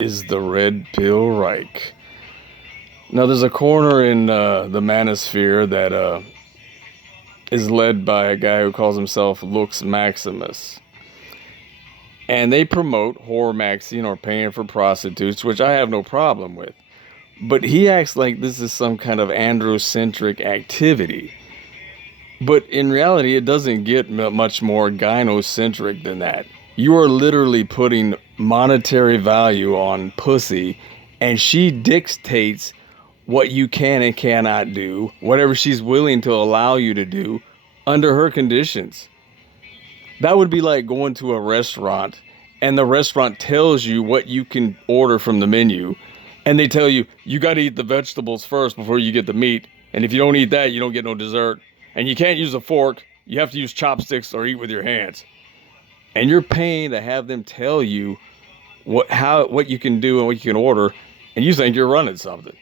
Is the Red Pill Reich. Now, there's a corner in the manosphere that is led by a guy who calls himself Lux Maximus. And they promote whore maxing or paying for prostitutes, which I have no problem with. But he acts like this is some kind of androcentric activity. But in reality, it doesn't get much more gynocentric than that. You are literally putting monetary value on pussy, and she dictates what you can and cannot do, whatever she's willing to allow you to do under her conditions. That would be like going to a restaurant and the restaurant tells you what you can order from the menu. And they tell you, you got to eat the vegetables first before you get the meat. And if you don't eat that, you don't get no dessert. And you can't use a fork. You have to use chopsticks or eat with your hands. And you're paying to have them tell you what you can do and what you can order. And you think you're running something.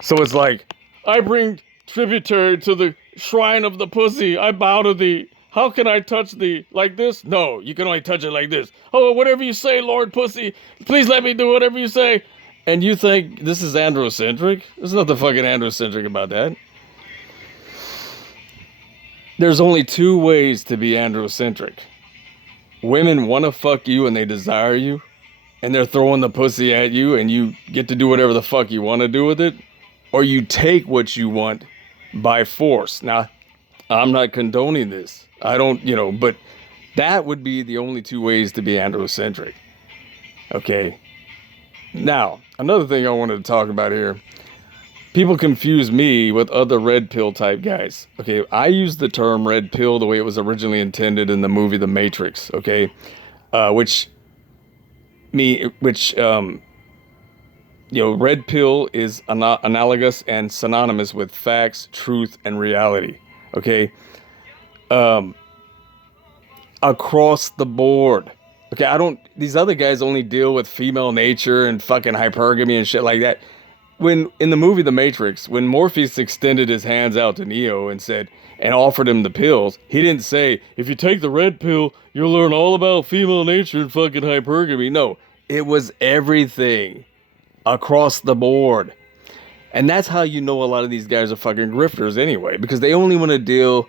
So it's like, I bring tributary to the shrine of the pussy. I bow to thee. How can I touch thee? Like this? No, you can only touch it like this. Oh, whatever you say, Lord Pussy. Please let me do whatever you say. And you think this is androcentric? There's nothing fucking androcentric about that. There's only two ways to be androcentric. Women want to fuck you and they desire you. And they're throwing the pussy at you and you get to do whatever the fuck you want to do with it. Or you take what you want by force. Now, I'm not condoning this. I don't, but that would be the only two ways to be androcentric. Okay. Now, another thing I wanted to talk about here. People confuse me with other red pill type guys. Okay, I use the term red pill the way it was originally intended in the movie The Matrix. Okay, which red pill is analogous and synonymous with facts, truth, and reality. Okay, across the board. Okay, these other guys only deal with female nature and fucking hypergamy and shit like that. When, in the movie The Matrix, when Morpheus extended his hands out to Neo and offered him the pills, he didn't say, if you take the red pill, you'll learn all about female nature and fucking hypergamy. No, it was everything across the board. And that's how you know a lot of these guys are fucking grifters anyway, because they only want to deal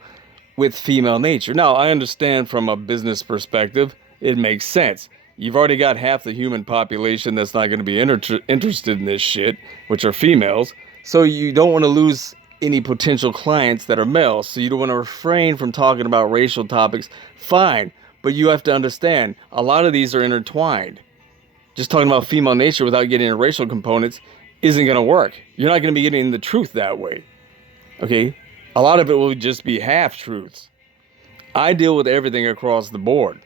with female nature. Now, I understand from a business perspective, it makes sense. You've already got half the human population that's not going to be interested in this shit, which are females. So you don't want to lose any potential clients that are males. So you don't want to refrain from talking about racial topics. Fine. But you have to understand, a lot of these are intertwined. Just talking about female nature without getting into racial components isn't going to work. You're not going to be getting the truth that way. Okay? A lot of it will just be half-truths. I deal with everything across the board.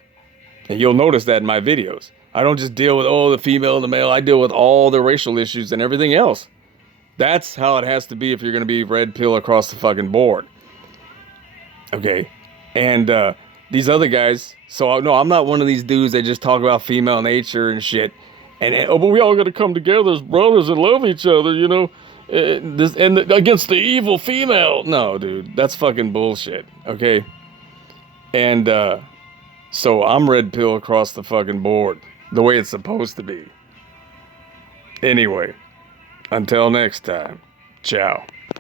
And you'll notice that in my videos. I don't just deal with, the female and the male. I deal with all the racial issues and everything else. That's how it has to be if you're going to be red pill across the fucking board. Okay. And these other guys, so no, I'm not one of these dudes that just talk about female nature and shit. But we all got to come together as brothers and love each other, and against the evil female. No, dude, that's fucking bullshit. Okay. And, so I'm red pill across the fucking board, the way it's supposed to be. Anyway, until next time, ciao.